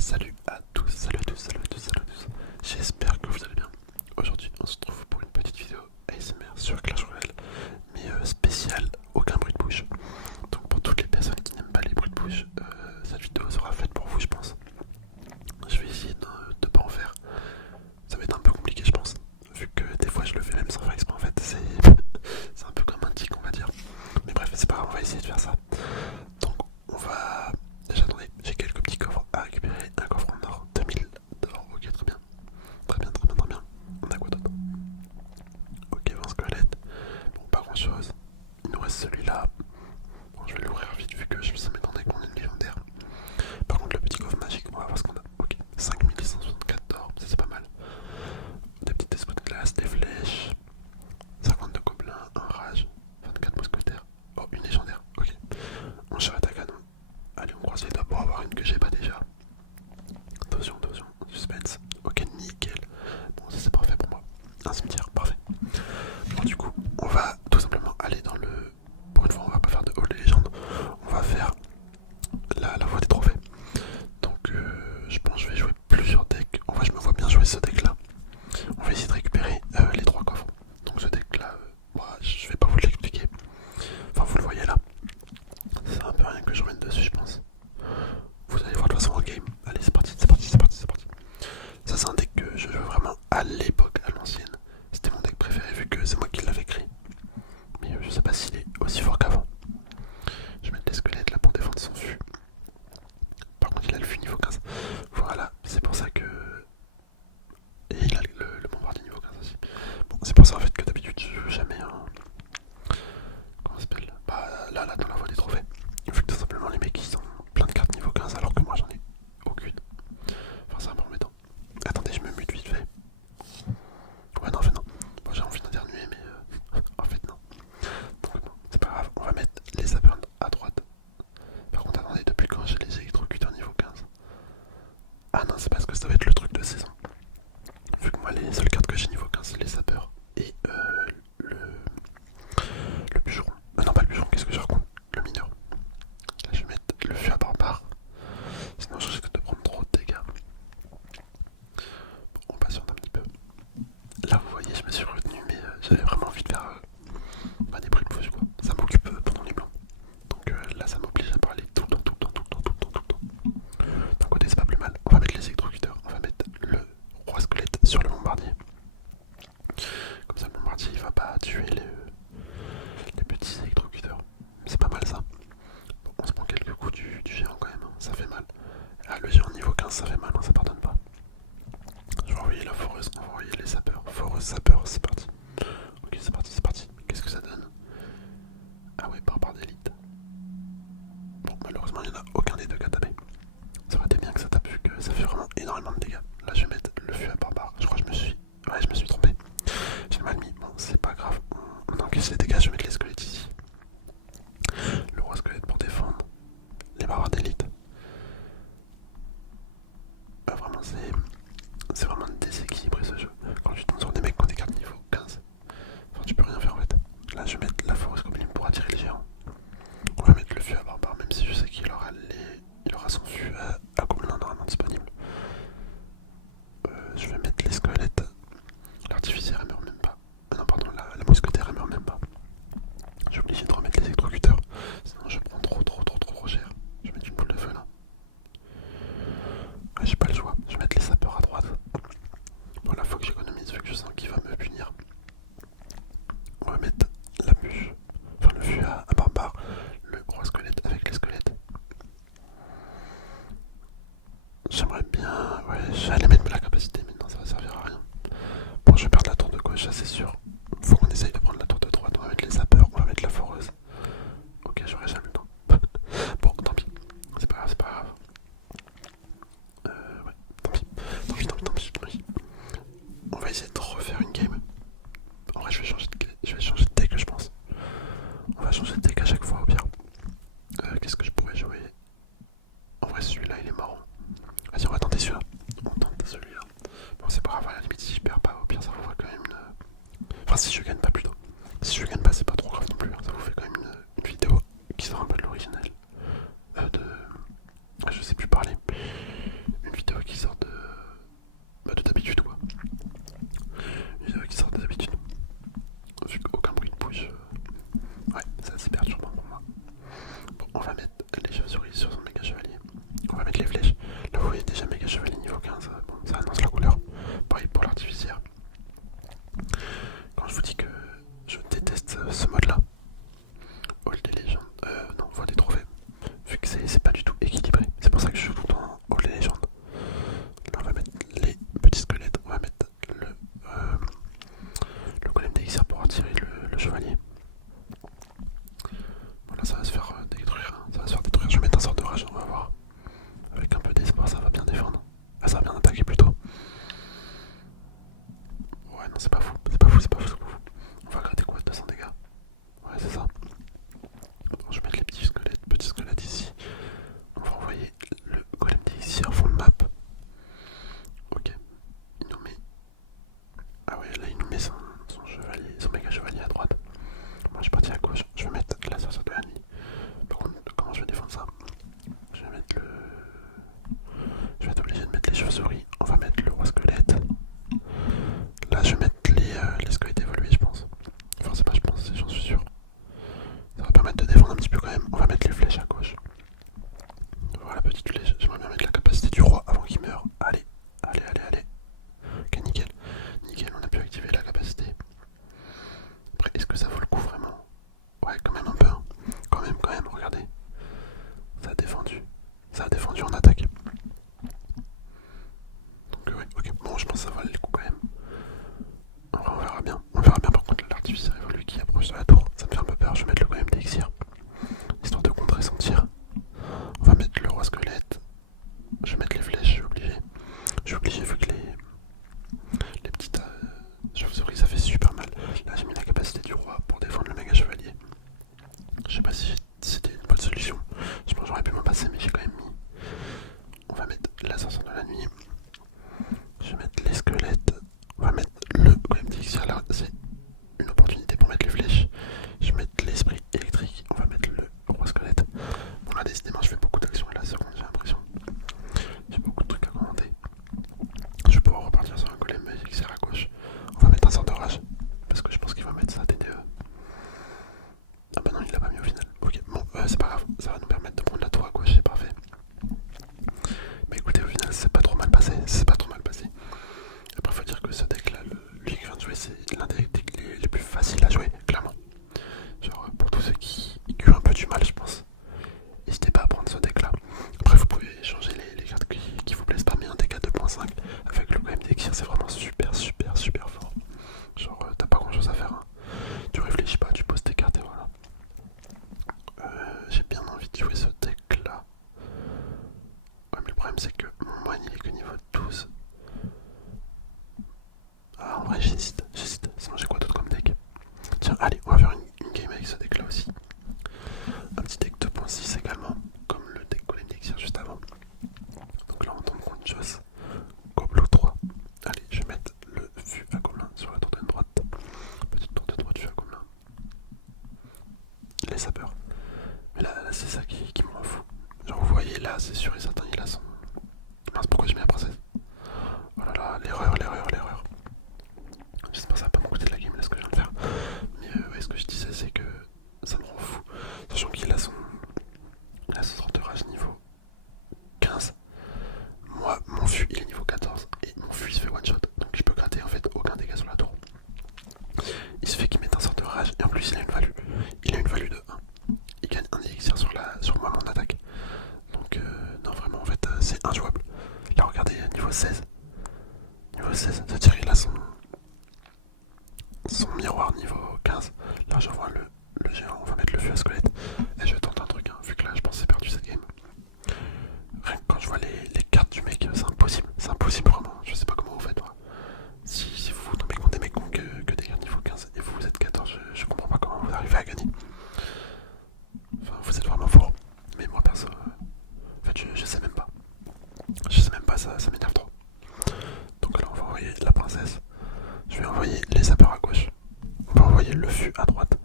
Salut à tous, salut à tous, salut à tous, salut à tous. J'espère que vous allez bien. Aujourd'hui, on se retrouve pour une petite vidéo ASMR sur Clash Royale, mais spéciale, aucun bruit de bouche. Donc pour toutes les personnes qui n'aiment pas les bruits de bouche, cette vidéo sera faite pour vous, je pense. Je vais essayer de ne pas en faire. Ça va être un peu compliqué, je pense, vu que des fois je le fais même sans faire exprès. En fait, c'est un peu comme un tic, on va dire. Mais bref, c'est pas grave, on va essayer de faire ça. Donc on va... Déjà attendez, j'ai quelques petits coffres à récupérer. Un coffre en or, 2000 d'or, ok très bien. Très bien, très bien, très bien. On a quoi d'autre? Ok, 20 squelettes. Bon, pas grand chose. Il nous reste celui-là. Bon, je vais l'ouvrir vite vu que ça m'étonnait qu'on ait une légendaire. Par contre, le petit coffre magique, on va voir ce qu'on a. Ok, 5164 d'or, ça c'est pas mal. Des petites esprits de glace, des flèches, 52 gobelins, un rage, 24 mousquetaires. Oh, une légendaire, ok. On charrette à canon. Allez, on croise les doigts pour avoir une que j'ai pas déjà. Attention, attention, suspense. Ok, nickel. Bon, ça c'est parfait pour moi. Un cimetière, parfait. Bon, du coup, on va tout simplement aller dans le... Pour une fois, on va pas faire de hall des légendes. On va faire la voie des trophées. Donc, je pense que je vais jouer plusieurs decks. En vrai, je me vois bien jouer ce deck là. On va essayer de récupérer les 3 coffres. Donc, ce deck là, je vais pas vous l'expliquer. Enfin, vous le voyez là. C'est un peu rien que je revienne dessus, je pense. Vous allez voir de toute façon en game. Allez, c'est parti, c'est parti, c'est parti, c'est parti. Ça, c'est un deck que je joue vraiment à l'époque, à l'ancienne. C'était mon deck préféré vu que c'est moi qui l'avais créé. Mais je sais pas s'il est aussi fort qu'avant. Je vais mettre des squelettes là pour défendre son fût. Par contre, il a le fût niveau 15. Voilà, c'est pour ça que... Et il a le bombardier niveau 15 aussi. Bon, c'est pour ça en fait que d'habitude je joue jamais un... Comment ça s'appelle? Bah là, dans la voie des trophées. Vu que tout simplement les mecs ils ont plein de cartes niveau 15 alors que moi j'en ai aucune. Enfin, c'est un peu embêtant. Attendez, je me mute vite fait. Ouais, non, en fait, non. Bon, j'ai envie d'éternuer, mais en fait, non. Donc, non, c'est pas grave. On va mettre les sapeurs à droite. Par contre, attendez, depuis quand j'ai les électrocuteurs niveau 15? Ah non, c'est parce que ça va être le truc de saison. Vu que moi, les seules cartes que j'ai niveau 15, c'est les sapeurs et le, le bûcheron. Non, pas le bûcheron, qu'est-ce que je raconte? Le mineur. Là, je vais mettre le fût à barbare. Sinon, je risque de prendre trop de dégâts. Bon, on patiente un petit peu. Là, vous voyez, je me suis retenu, mais j'avais vraiment envie de faire des bruits de bouche, quoi. Ça m'occupe pendant les blancs. Donc là, ça m'oblige à parler tout le temps, tout le temps, tout le temps, tout le temps, tout le temps. D'un côté, c'est pas plus mal. On va mettre les électrocuteurs. On va mettre le roi squelette sur le bombardier. Comme ça, le bombardier, il va pas tuer les petits électrocuteurs. C'est pas mal ça. Bon, on se prend quelques coups du géant quand même, hein. Ça fait mal. Ah, le géant niveau 15, ça fait mal, hein, ça pardonne pas. Je vais envoyer la foreuse, on va envoyer les sapeurs. Foreuse, sapeur, c'est parti. Ok, c'est parti, c'est parti. Qu'est-ce que ça donne? Ah ouais, barbare d'élite. Bon, malheureusement, il n'y en a aucun des deux qui a tapé. Ça aurait été bien que ça tape vu que ça fait vraiment énormément de dégâts. Là, je vais mettre le fût à barbare. Je crois que je me suis... Ouais, je me suis trompé. J'ai mal mis. Bon, c'est pas grave. On encaisse les dégâts, je vais mettre les squelettes ici. Le roi squelette pour défendre. Les barbares d'élite. Bah, vraiment, c'est vraiment déséquilibré ce jeu. Quand tu tombes sur des mecs qui ont des cartes niveau 15, enfin, tu peux rien faire en fait. Là, je vais mettre la forest goblin pour attirer les géants. On va mettre le fût à barbare, même si je sais qu'il aura, il aura son fût à gobelin normalement disponible. Je vais mettre les squelettes. L'artificier elle meurt même pas. Non, pardon, la mousquetaire elle meurt même pas. Je suis obligé de remettre les électrocuteurs, sinon je prends trop cher. Je vais mettre une boule de feu là. Ouais, j'ai pas le choix, je vais mettre les sapeurs à droite. Bon, là faut que j'économise vu que je sens qu'il va me punir. On va mettre la bûche, enfin le fût à barbare, le gros squelette avec les squelettes. J'aimerais bien, ouais, j'allais mettre la capacité, mais non, ça va servir à rien. Bon, je vais perdre la tour de gauche, ça c'est sûr. Faut qu'on essaye de prendre la tour de droite. On va mettre les sapeurs, on va mettre la foreuse. Ok, j'aurais jamais le temps. Bon, tant pis. C'est pas grave, c'est pas grave. Ouais, tant pis. Tant pis. On va essayer de refaire une game. En vrai, je vais changer de deck, je pense. On va changer de deck à chaque fois, au pire. Qu'est-ce que je pourrais jouer? En vrai, celui-là, il est marrant. Vas-y, on va tenter celui-là. On tente celui-là. Bon, c'est pas grave, à la limite, si je perds pas, au pire, ça vous fera quand même une... Enfin, si je gagne pas plutôt. Si je gagne pas, c'est pas trop grave non plus. Hein. Ça vous fait quand même une vidéo qui sera un peu de l'original. Je sais plus parler. Une problème c'est que mon moine il est que niveau 12. Ah, en vrai j'hésite. Sinon j'ai quoi d'autre comme deck? Tiens, allez, on va faire une game avec ce deck là aussi. Un petit deck 2.6 également, comme le deck Golem d'Exir juste avant. Donc là on tombe contre Joss, Goblo 3. Allez, je vais mettre le vue à Gobelin sur la tour de droite. Petite tour de droite vue à Gobelin. Les sapeurs. Mais là c'est ça qui me rend fou. Genre vous voyez là, c'est sûr et certain, il a son... Mince, pourquoi j'ai mis la princesse? Oh là là, l'erreur. J'espère que ça va pas me coûter de la game là ce que je viens de faire. Mais ouais, ce que je disais c'est que ça me rend fou. Sachant qu'il a son sort de rage niveau 15. Moi, mon fût il est niveau 14 et mon fût il se fait one shot. Donc je peux gratter en fait aucun dégât sur la tour. Il se fait qu'il mette un sort de rage et en plus il a une value. Il a une value de 1. Il gagne un élixir sur moi mon attaque. Donc non vraiment en fait c'est injouable. Là regardez niveau 16. Niveau 16, c'est-à-dire qu'il a son miroir niveau 15. Là je vois le géant, on va mettre le fût à squelette. Et je tente un truc, hein, vu que là je pense que c'est perdu cette game. Rien que quand je vois les cartes du mec, c'est impossible vraiment. Je sais pas comment vous faites. Moi. Si vous tombez contre des mecs que des cartes niveau 15 et vous êtes 14, je comprends pas comment vous arrivez à gagner. Enfin, vous êtes vraiment fort. Mais moi perso, en fait, je sais même pas. Je sais même pas, ça m'énerve trop. Donc là, on va envoyer la princesse. Je vais envoyer les sapeurs à gauche. On va envoyer le fût à droite.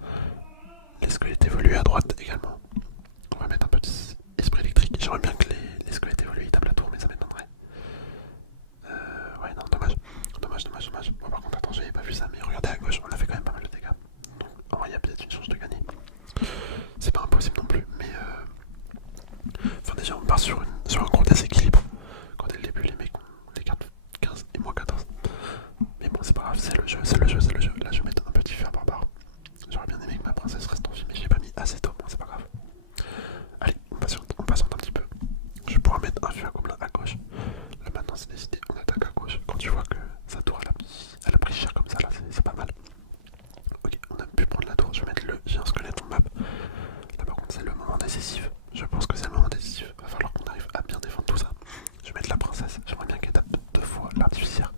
Les squelettes évoluent à droite également. On va mettre un petit esprit électrique. J'aimerais bien que les squelettes évoluent, ils tapent la tour, mais ça m'étonnerait. Ouais, non, dommage. Bon, par contre, attends, j'avais pas vu ça, mais regardez à gauche, on a fait quand même pas mal de dégâts. Donc, en vrai, il y a peut-être une chance de gagner. C'est pas impossible non plus, mais enfin, déjà, on part sur un gros déséquilibre. Quand dès le début, les mecs ont les cartes 15 et moins 14. Mais bon, c'est pas grave, c'est le jeu. Là, je vais mettre un petit fer barbare. J'aurais bien aimé que ma princesse reste en vie, mais j'ai pas mis assez tôt, bon, c'est pas grave. Allez, on patiente un petit peu. Je vais pouvoir mettre un fût à gobelin à gauche. Là maintenant c'est décidé, on attaque à gauche. Quand tu vois que sa tour elle a pris cher comme ça là, c'est pas mal. Ok, on a pu prendre la tour, je vais mettre j'ai un squelette en map. Là par contre c'est le moment décisif. Je pense que c'est le moment décisif. Va falloir qu'on arrive à bien défendre tout ça. Je vais mettre la princesse, j'aimerais bien qu'elle tape 2 fois l'artificière.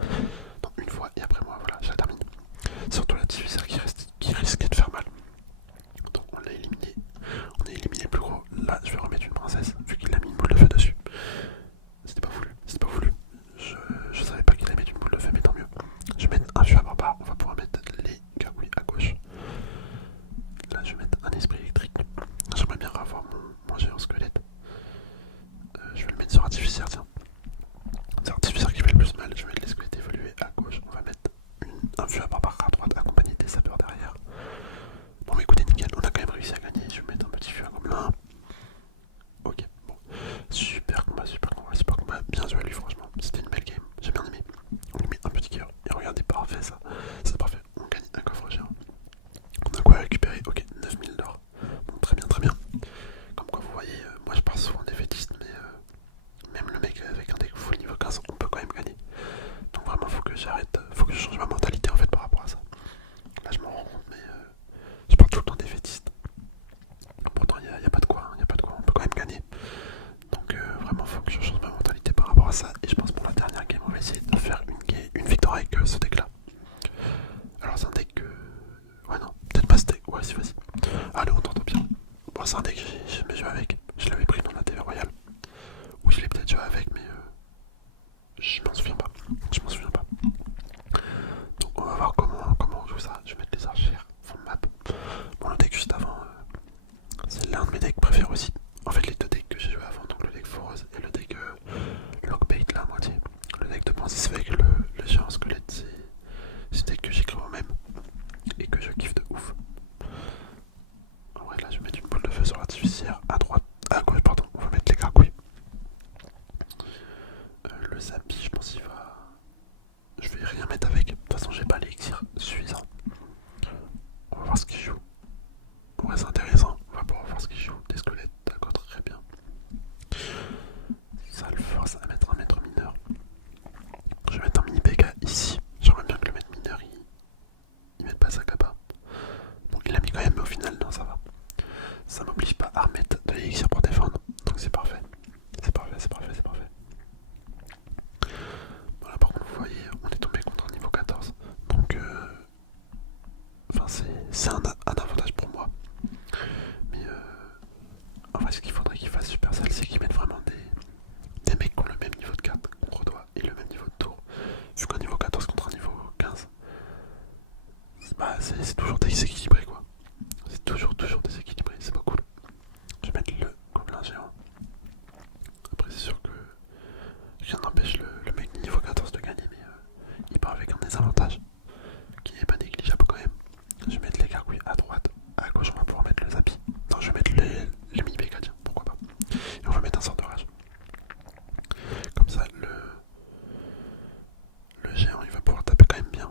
Non, une fois et après moi voilà, je la termine. Surtout l'artificière qui risquait de faire mal. Donc on l'a éliminé. On a éliminé le plus gros. Là je vais remettre une princesse vu qu'il a mis une boule de feu dessus. C'était pas voulu. Je savais pas qu'il allait mettre une boule de feu, mais tant mieux. Je vais mettre un fût à barbare, on va pouvoir mettre les gargouilles à gauche. Là je vais mettre un esprit électrique. J'aimerais bien avoir mon géant squelette. Je vais le mettre sur artificière, tiens. C'est artificière qui fait le plus mal. Je vais mettre les squelettes évoluer à gauche. On va mettre un fût à barbare à droite accompagné des sapeurs derrière. Bon mais écoutez nickel, on a quand même réussi à gagner. Je vais mettre un petit fût à gobelin. Ok, bon. Super combat. Bien joué à lui franchement. C'était une belle game. J'ai bien aimé. On lui met un petit cœur. Et regardez, parfait ça. C'est parfait. On gagne un coffre géant. On a quoi récupérer? Ok, 9000 d'or. Bon, très bien. Comme quoi vous voyez, moi je pars souvent défaitiste, mais même le mec avec un deck full niveau 15, on peut quand même gagner. Donc vraiment faut que j'arrête, faut que je change ma mentalité en fait par rapport à ça. Là je m'en rends compte, mais je pars tout le temps défaitiste. Pourtant il n'y a pas de quoi, on peut quand même gagner. Donc vraiment faut que je change ma mentalité par rapport à ça. Et je pense pour la dernière game on va essayer de faire une victoire avec ce deck là. Alors c'est un deck ouais non, peut-être pas ce deck, ouais si vas-y. Allez on tente bien. Bon c'est un deck que j'ai jamais joué avec. Je l'avais pris dans la TV Royale. Ou je l'ai peut-être joué avec mais je m'en souviens pas. Donc on va voir comment on joue ça. Je vais mettre les archères fond map. Bon le deck juste avant c'est l'un de mes decks préférés aussi. En fait les deux decks que j'ai joué avant, donc le deck foreuse et le deck lockbait là à moitié. Le deck de Pansis avec le géant squelette, c'est un deck que j'écris moi-même et que je kiffe de ouf. En vrai là je vais mettre une boule de feu sur l'artificière à droite, à gauche pardon, on va mettre les gargouilles. Le Zapi je pense qu'il va... Je vais rien mettre avec, de toute façon j'ai pas l'élixir suffisant. On va voir ce qu'il joue. Ouais c'est intéressant, on va pouvoir voir ce qu'il joue. Des squelettes, d'accord, très bien. Ça le force à mettre un maître mineur. Je vais mettre un mini PK ici. J'aimerais bien que le maître mineur il mette pas sa capa. Bon il l'a mis quand même mais au final non ça va. Ça m'oblige pas à remettre de l'élixir pour défendre. Donc c'est parfait. C'est parfait. c'est toujours déséquilibré quoi. C'est toujours déséquilibré, c'est pas cool. Je vais mettre le gobelin géant. Après c'est sûr que rien n'empêche le mec niveau 14 de gagner, mais il part avec un désavantage qui n'est pas négligeable quand même. Je vais mettre les gargouilles à droite, à gauche on va pouvoir mettre le zapi. Non, je vais mettre les mini-PK, tiens, pourquoi pas. Et on va mettre un sort de rage. Comme ça le géant il va pouvoir taper quand même bien.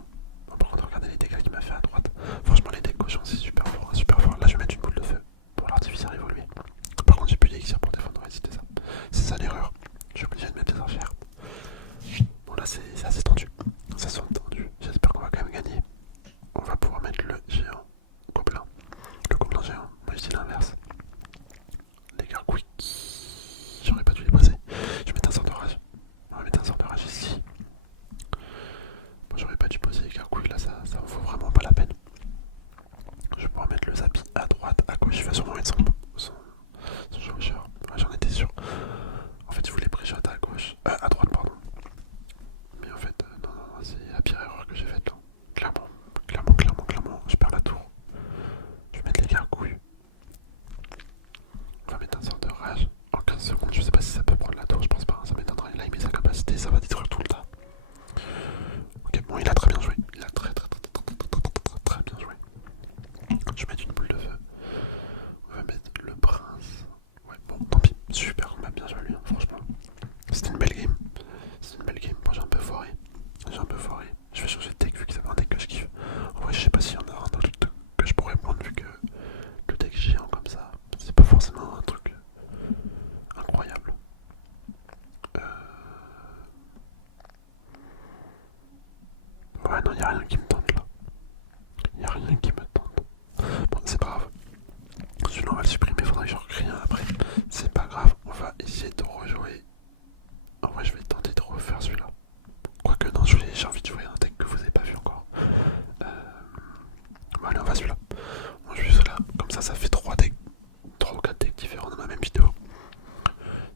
Bon, par contre regardez les dégâts qu'il m'a fait à droite. Franchement les dégâts cochons c'est super fort, super fort. Là je vais mettre une boule de feu pour l'artificier évoluer. Par contre j'ai plus d'élixir pour défendre, ouais, c'était ça. C'est ça l'erreur. Je suis obligé de mettre des archères. Bon là c'est assez tendu. Ça sonne tendu. J'espère qu'on va quand même gagner. On va pouvoir mettre le géant gobelin. Le gobelin géant. Moi je dis l'inverse. Les gargouilles qui... J'aurais pas dû les poser. Je vais mettre un sort de rage. On va mettre un sort de rage ici. Bon, j'aurais pas dû poser les gargouilles là, ça en vaut vraiment pas la peine. Je vais pouvoir mettre le zapi à droite, à gauche. Je vais sûrement mettre son chevaucheur. Ouais, j'en étais sûr. En fait je voulais pré-shot à gauche. À droite pardon. Mais en fait non, c'est la pire erreur que j'ai faite là. Clairement, je perds la tour. Je vais mettre les gargouilles. On va mettre un sort de rage. En 15 secondes, je sais pas si ça peut prendre la tour, je pense pas, ça m'étonnerait. Là il met sa capacité, ça va détruire tout le tas. Ok, bon il a très bien joué. Il a très bien joué. Je vais mettre une boule de feu. On va mettre le prince. Ouais bon, tant pis. Super, on a bien joué lui, hein, franchement. C'était une belle game. Bon j'ai un peu foiré. Je vais changer de deck vu que c'est un deck que je kiffe. En vrai je sais pas s'il y en a un autre que je pourrais prendre vu que le deck géant comme ça, c'est pas forcément un truc incroyable. Ouais non, y'a rien qui me tente là. Y'a rien qui me tente. Bon c'est pas grave. Celui-là on va le supprimer, faudra que j'en recrée un après. C'est pas grave, on va essayer de rejouer. En vrai je vais tenter de refaire celui-là. Quoique non, j'ai envie de jouer un deck que vous avez pas vu encore. Bon allez on va celui-là. On joue celui-là, comme ça fait 3 ou 4 decks différents dans ma même vidéo.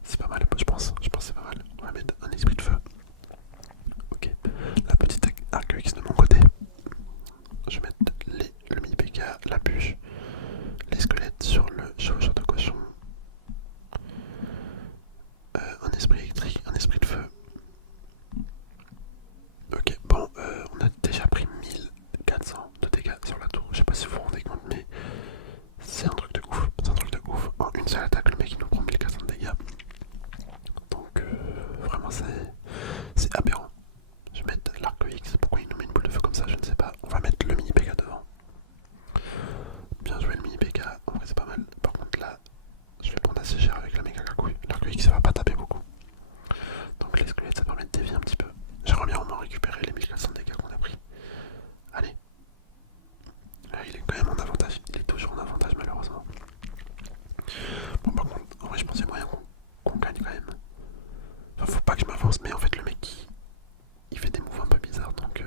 C'est pas mal, je pense que c'est pas mal. On va mettre un esprit de feu. Ok, la petite arc X de mon côté. Je vais mettre le mini PK, la bûche, les squelettes sur le chevaucheur de cochon. Un esprit électrique, un esprit de feu. Ok, bon, on a déjà pris 1400 de dégâts sur la tour. Je sais pas si vous vous rendez compte, mais c'est un truc de ouf. En une seule attaque, le mec il nous prend 1400 de dégâts. Donc, vraiment, c'est aberrant. Je vais mettre l'arc X. Pourquoi il nous met une boule de feu comme ça, je ne sais pas. On va mettre le mini PK devant. Bien joué le mini PK, en vrai c'est pas mal. Par contre là, je vais prendre assez cher avec la méga gargouille. L'arc X ça va pas taper beaucoup. Donc les squelettes ça permet de dévier un petit peu. J'aimerais bien au moins récupérer les 1400 dégâts qu'on a pris. Allez. Là il est quand même en avantage. Il est toujours en avantage malheureusement. Bon par contre, en vrai je pensais moyen qu'on gagne quand même. Enfin faut pas que je m'avance, mais en fait le mec il fait des moves un peu bizarres donc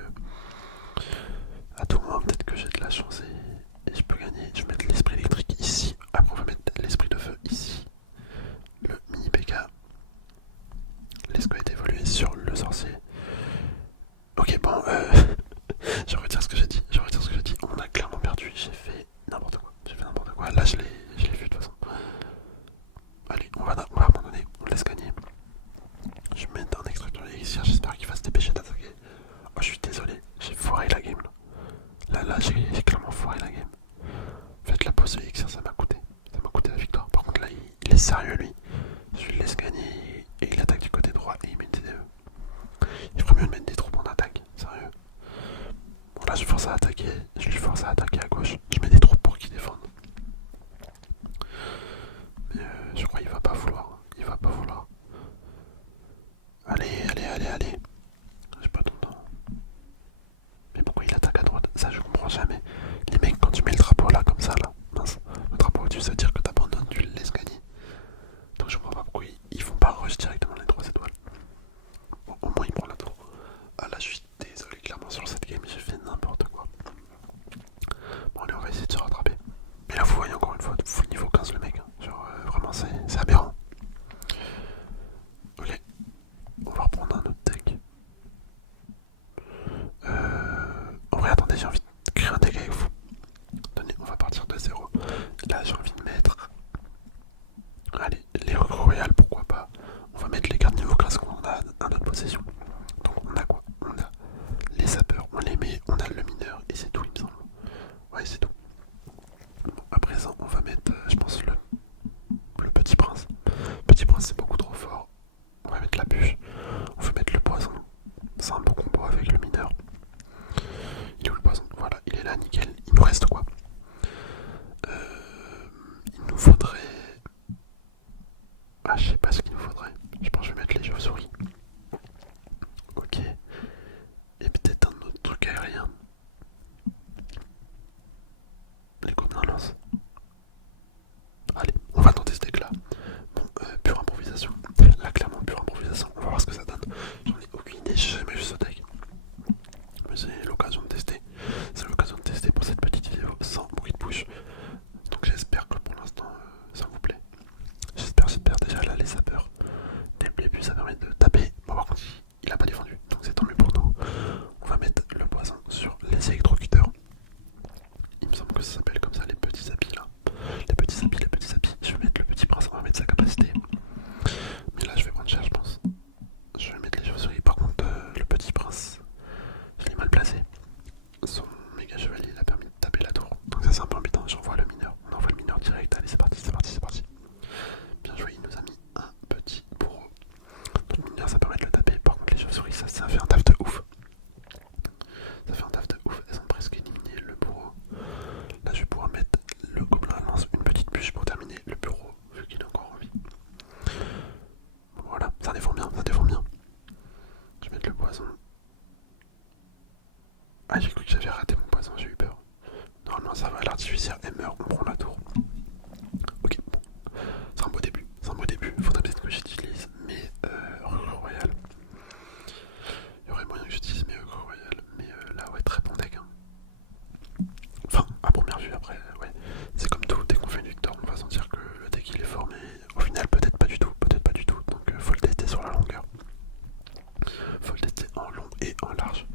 à tout moment peut-être que j'ai de la chance et je peux gagner. Je vais mettre l'esprit électrique ici. Après on va mettre l'esprit de feu ici. Le mini PK. Les squelettes évoluer sur le sorcier. Ok bon je retire ce que j'ai dit. On a clairement perdu. J'ai fait n'importe quoi. Là je l'ai vu de toute façon. Allez, on va abandonner. On laisse gagner. Je vais mettre un extracteur d'élixir. J'espère qu'il va se dépêcher d'attaquer. Oh je suis désolé. J'ai foiré la game là. Là j'ai clairement foiré la game. En fait la pause de l'élixir ça m'a coûté la victoire. Par contre là il est sérieux lui. Je le laisse gagner et il attaque du côté droit et il met des DE. Il ferait mieux de mettre des troupes en attaque, sérieux. Bon là je lui force à attaquer à gauche. Je mets des troupes pour qu'il défende. Mais je crois qu'il va pas vouloir. Allez. J'ai pas ton temps. Mais pourquoi il attaque à droite? Ça je comprends jamais. Les mecs quand tu mets le drapeau là comme ça là, mince, le drapeau au-dessus ça veut dire que t'abandonnes, tu le laisses gagner. Donc je comprends pas pourquoi ils font pas rush directement les 3 étoiles. Bon, au moins il prend la tour. Ah là je suis désolé, clairement sur cette game j'ai fait n'importe quoi. Bon allez on va essayer de se rattraper. Mais là vous voyez encore une fois, full niveau 15 le mec. Hein. Genre vraiment c'est aberrant. Ok, on va reprendre un autre deck. Ah, j'ai cru que j'avais raté mon poison, j'ai eu peur. Normalement ça va, l'artificière elle meurt, on prend la tour. Ok, bon, c'est un beau début, faudrait peut-être que j'utilise mes recrues royales. Il y aurait moyen que j'utilise mes recrues royales, mais là ouais, très bon deck. Hein. Enfin, à première vue, après, ouais, c'est comme tout, dès qu'on fait une victoire, on va sentir que le deck il est fort, mais au final peut-être pas du tout, donc faut le tester sur la longueur. Faut le tester en long et en large.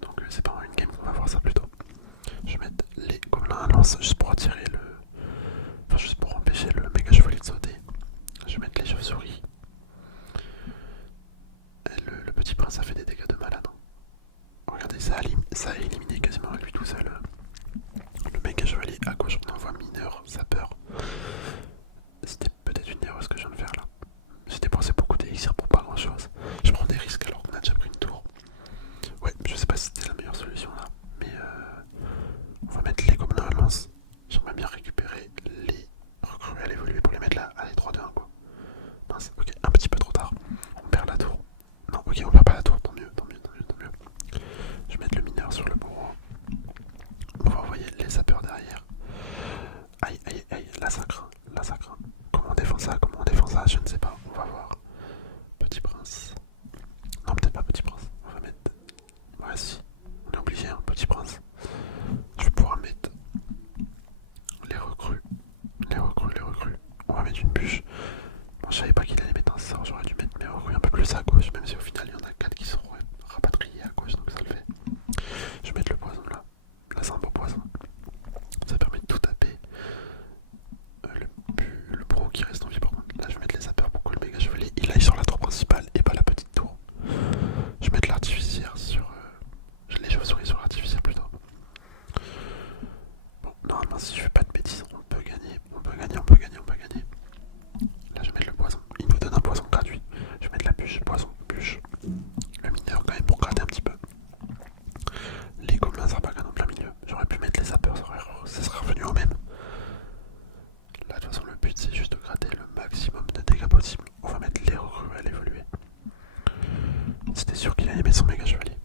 Donc c'est pas une game qu'on va voir ça plutôt. Je vais mettre les gobelins à lance juste pour attirer le... Enfin juste pour empêcher le méga chevalier de sauter. Je vais mettre les chauves-souris. Le petit prince a fait des dégâts de malade. Regardez, ça a éliminé quasiment à lui tout seul. Le méga chevalier à gauche, on envoie mineur, sapeur. C'était peut-être une erreur ce que je viens de faire là. J'ai dépensé beaucoup d'élixir pour pas grand chose. Je prends des risques alors qu'on a déjà pris une tour. Ouais, je sais pas si c'était la meilleure solution là, mais on va mettre les gobelins à lance. J'aimerais bien récupérer les recrues à l'évoluer pour les mettre là. Allez, 3, 2, 1 quoi. Mince, ok, un petit peu trop tard. On perd la tour. Non, ok, on perd pas la tour, tant mieux. Je vais mettre le mineur sur le bourreau. On va envoyer les sapeurs derrière. Aïe, là ça craint. Comment on défend ça, je ne sais pas, on va voir. Petit prince. Non, peut-être pas petit prince. On va mettre... Ouais, si. On est obligé, hein, petit prince. Je vais pouvoir mettre les recrues. On va mettre une bûche. Bon, je savais pas qu'il allait mettre un sort, j'aurais dû mettre mes recrues un peu plus à gauche, même si au final il y en a 4 qui seront rapatriés à gauche, donc ça le fait. Je vais mettre le poison là. Là c'est un beau poison. Ça permet de tout taper. Le pro qui reste en vie par contre. Là je vais mettre les sapeurs pour que le méga chevalier il aille sur la tour principale et pas la petite tour. Je vais mettre l'artificière sur... les chauves-souris sur l'artificière plutôt. Bon, normalement si je fais pas de bêtises, on peut gagner. Là je vais mettre le poison. Il nous donne un poison gratuit. Je vais mettre la bûche, poison, bûche. Le mineur quand même pour gratter un petit peu. Les gobelins zarbagan en plein milieu. J'aurais pu mettre les sapeurs, ça serait revenu au même. Là de toute façon le but c'est juste de gratter le maximum de dégâts possible. On va mettre les recrues à l'évoluer. C'était sûr qu'il allait mettre son méga chevalier.